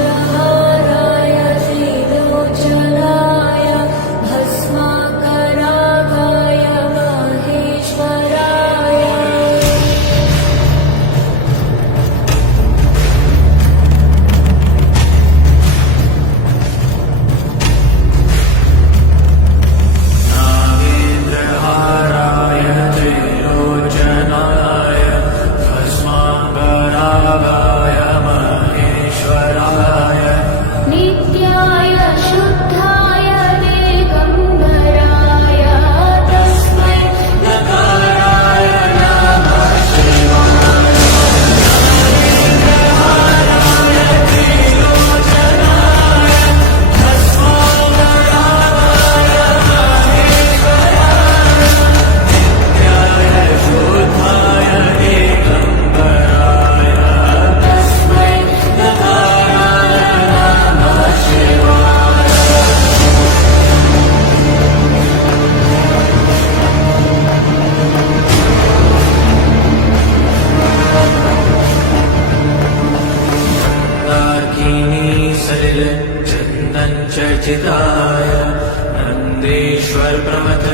नागेन्द्रहाराय त्रिलोचनाय भस्माकरागाय महेश्वराय नागेन्द्रहाराय त्रिलोचनाय भस्माकरागाय महेश्वराय नित्याय शुद्धाय दिगम्बराय तस्मै नकाराय नमः शिवाय नागेन्द्रहाराय त्रिलोचनाय भस्माकरागाय महेश्वराय नित्याय शुद्धाय दिगम्बराय तस्मै नकाराय नमः शिवाय नागिनी सलिल चन्दन चर्चिताय नन्देश्वर प्रमथ